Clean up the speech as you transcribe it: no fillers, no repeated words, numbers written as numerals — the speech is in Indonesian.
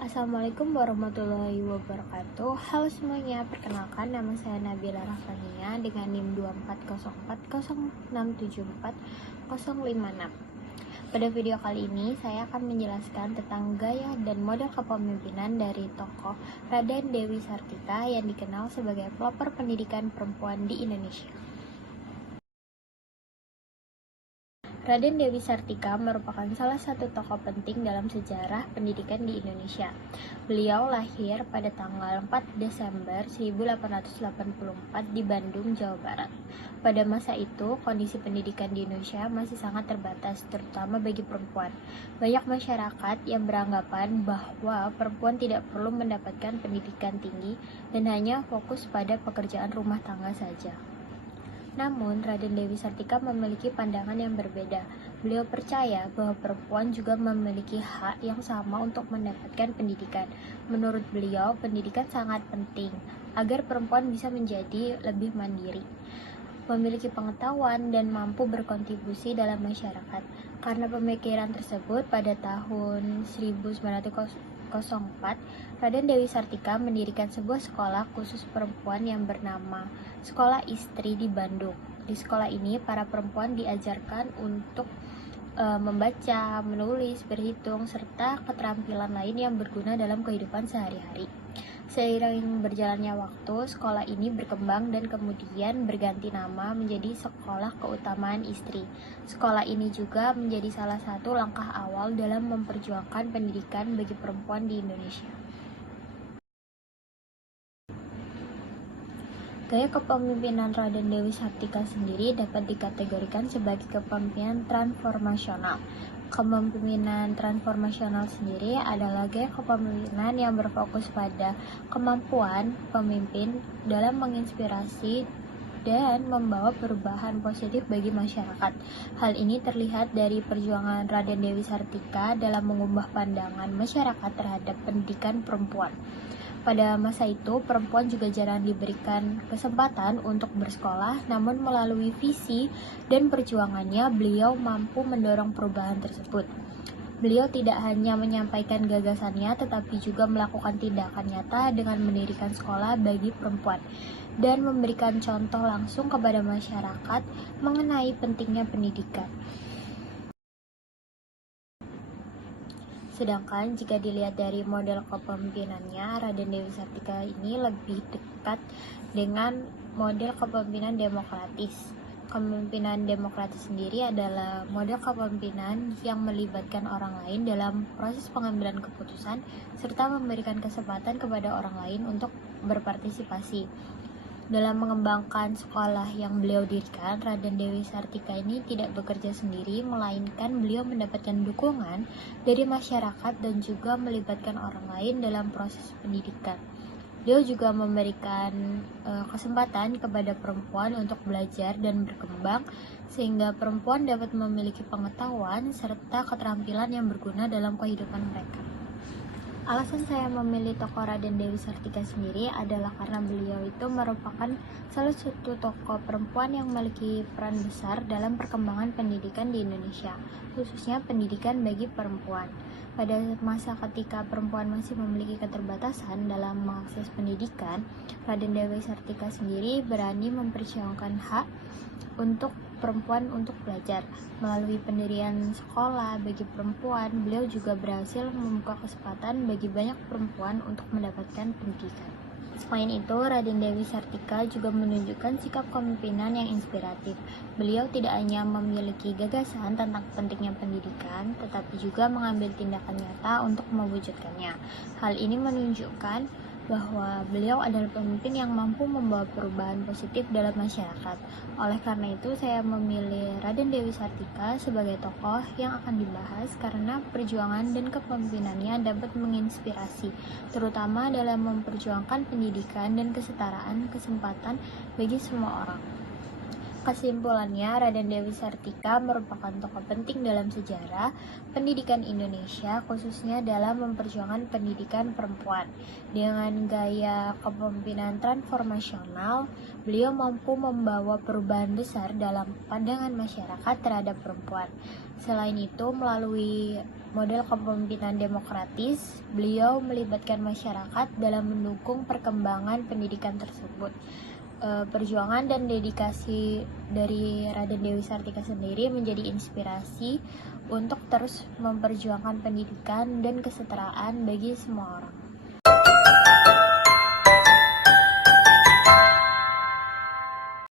Assalamualaikum warahmatullahi wabarakatuh. Halo semuanya, perkenalkan nama saya Nabila Rahmania dengan NIM 24040674056. Pada video kali ini saya akan menjelaskan tentang gaya dan model kepemimpinan dari tokoh Raden Dewi Sartika yang dikenal sebagai pelopor pendidikan perempuan di Indonesia. Raden Dewi Sartika merupakan salah satu tokoh penting dalam sejarah pendidikan di Indonesia. Beliau lahir pada tanggal 4 Desember 1884 di Bandung, Jawa Barat. Pada masa itu, kondisi pendidikan di Indonesia masih sangat terbatas, terutama bagi perempuan. Banyak masyarakat yang beranggapan bahwa perempuan tidak perlu mendapatkan pendidikan tinggi dan hanya fokus pada pekerjaan rumah tangga saja. Namun, Raden Dewi Sartika memiliki pandangan yang berbeda. Beliau percaya bahwa perempuan juga memiliki hak yang sama untuk mendapatkan pendidikan. Menurut beliau, pendidikan sangat penting agar perempuan bisa menjadi lebih mandiri, memiliki pengetahuan, dan mampu berkontribusi dalam masyarakat. Karena pemikiran tersebut, pada tahun 1904, Raden Dewi Sartika mendirikan sebuah sekolah khusus perempuan yang bernama Sekolah Istri di Bandung. Di sekolah ini, para perempuan diajarkan untuk membaca, menulis, berhitung, serta keterampilan lain yang berguna dalam kehidupan sehari-hari. Seiring berjalannya waktu, sekolah ini berkembang dan kemudian berganti nama menjadi Sekolah Keutamaan Istri. Sekolah ini juga menjadi salah satu langkah awal dalam memperjuangkan pendidikan bagi perempuan di Indonesia. Gaya kepemimpinan Raden Dewi Sartika sendiri dapat dikategorikan sebagai kepemimpinan transformasional. Kepemimpinan transformasional sendiri adalah gaya kepemimpinan yang berfokus pada kemampuan pemimpin dalam menginspirasi dan membawa perubahan positif bagi masyarakat. Hal ini terlihat dari perjuangan Raden Dewi Sartika dalam mengubah pandangan masyarakat terhadap pendidikan perempuan. Pada masa itu, perempuan juga jarang diberikan kesempatan untuk bersekolah, namun melalui visi dan perjuangannya, beliau mampu mendorong perubahan tersebut. Beliau tidak hanya menyampaikan gagasannya, tetapi juga melakukan tindakan nyata dengan mendirikan sekolah bagi perempuan dan memberikan contoh langsung kepada masyarakat mengenai pentingnya pendidikan. Sedangkan jika dilihat dari model kepemimpinannya, Raden Dewi Sartika ini lebih dekat dengan model kepemimpinan demokratis. Kepemimpinan demokratis sendiri adalah model kepemimpinan yang melibatkan orang lain dalam proses pengambilan keputusan serta memberikan kesempatan kepada orang lain untuk berpartisipasi. Dalam mengembangkan sekolah yang beliau dirikan, Raden Dewi Sartika ini tidak bekerja sendiri, melainkan beliau mendapatkan dukungan dari masyarakat dan juga melibatkan orang lain dalam proses pendidikan. Beliau juga memberikan kesempatan kepada perempuan untuk belajar dan berkembang, sehingga perempuan dapat memiliki pengetahuan serta keterampilan yang berguna dalam kehidupan mereka. Alasan saya memilih tokoh Raden Dewi Sartika sendiri adalah karena beliau itu merupakan salah satu tokoh perempuan yang memiliki peran besar dalam perkembangan pendidikan di Indonesia, khususnya pendidikan bagi perempuan. Pada masa ketika perempuan masih memiliki keterbatasan dalam mengakses pendidikan, Raden Dewi Sartika sendiri berani memperjuangkan hak untuk perempuan untuk belajar. Melalui pendirian sekolah bagi perempuan, beliau juga berhasil membuka kesempatan bagi banyak perempuan untuk mendapatkan pendidikan. Selain itu, Raden Dewi Sartika juga menunjukkan sikap kepemimpinan yang inspiratif. Beliau tidak hanya memiliki gagasan tentang pentingnya pendidikan, tetapi juga mengambil tindakan nyata untuk mewujudkannya. Hal ini menunjukkan bahwa beliau adalah pemimpin yang mampu membawa perubahan positif dalam masyarakat. Oleh karena itu, saya memilih Raden Dewi Sartika sebagai tokoh yang akan dibahas karena perjuangan dan kepemimpinannya dapat menginspirasi, terutama dalam memperjuangkan pendidikan dan kesetaraan kesempatan bagi semua orang. kesimpulannya, Raden Dewi Sartika merupakan tokoh penting dalam sejarah pendidikan Indonesia, khususnya dalam memperjuangkan pendidikan perempuan. Dengan gaya kepemimpinan transformasional, beliau mampu membawa perubahan besar dalam pandangan masyarakat terhadap perempuan. Selain itu, melalui model kepemimpinan demokratis, beliau melibatkan masyarakat dalam mendukung perkembangan pendidikan tersebut. Perjuangan dan dedikasi dari Raden Dewi Sartika sendiri menjadi inspirasi untuk terus memperjuangkan pendidikan dan kesetaraan bagi semua orang.